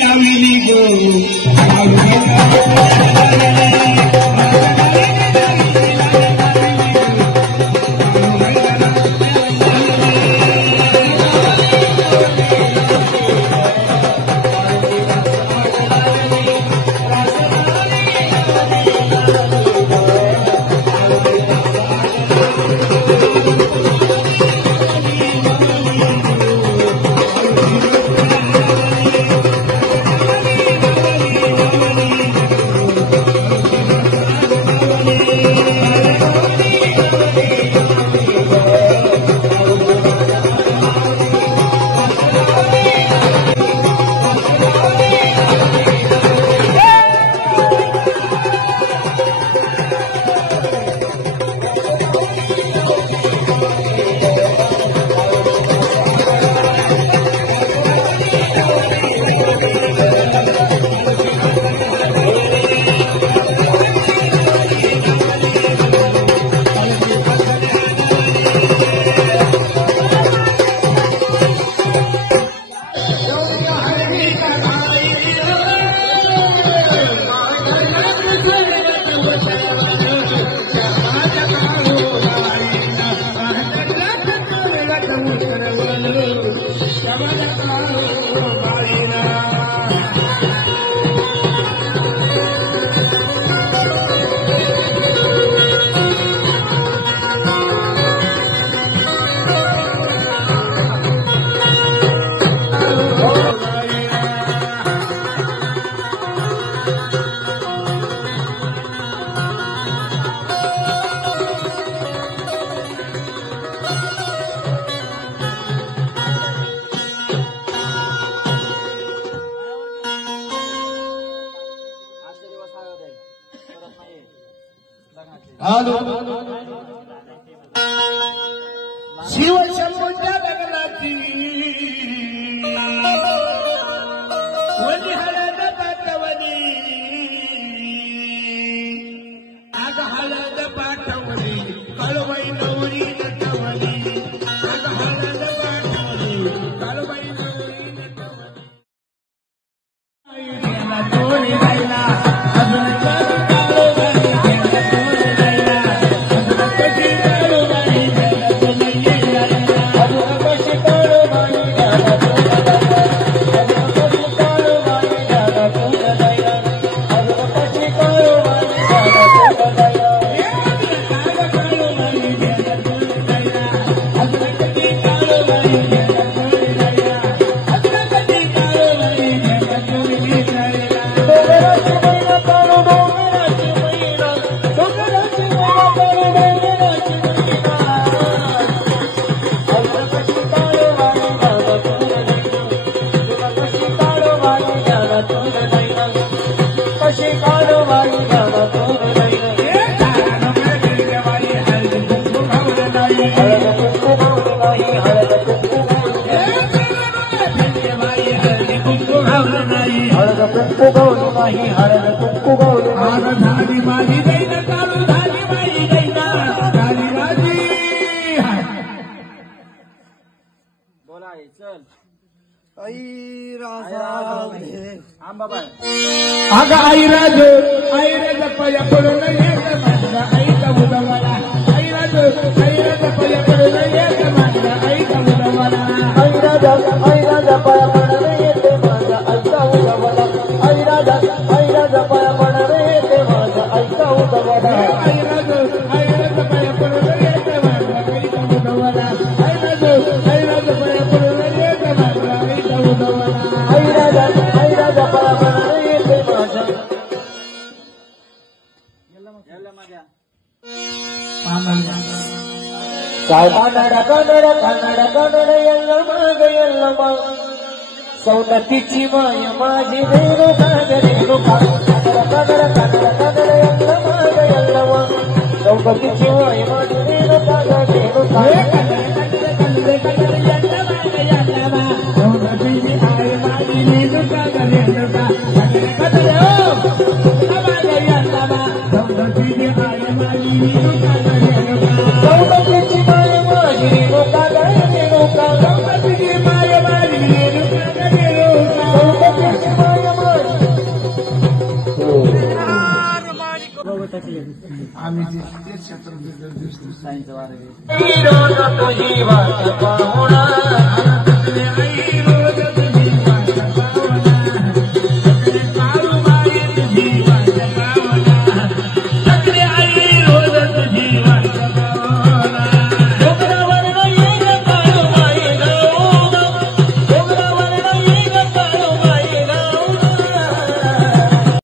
लावली गो शिव शंभूच्या लग्नाची वनी हळद पाठवली आग हळद पाठवली कळवाई नवरी नटवली आग हळद पाठवली कळवाई नवरी नटवली तोरी राहिला अजून चल आई राम आंबाबाई अगं आईराज पाया पडून येत माझ्या आईचा उदवाला आईराज पाया पडून येत माझ्या आईचा उदवाला ऐराजा पाया पडणे येते माझ्या आईचा उदवाला ऐराजा पाया पडणे येते माझ्या आईचा उदवाला आईराज पाया पडून येत माझ्या आईचा उदवाला आईराज पाया पडून येत माझ्या आईचा उदवाला ऐराजा पाया पडणे येते माझ्या याला माझ्या काय कन्नड एल्ल मग सौनतीची माय माझी रेणुका रेणुका कन्नड एल्ल मग सौनतीची माय माझी रेणुका रेणुका सौनतीची माय माझी रेणुका रेणुका सौनतीची माय माझी आम्ही ते क्षेत्र साईंचं वारं तुझी वाट पाहुणा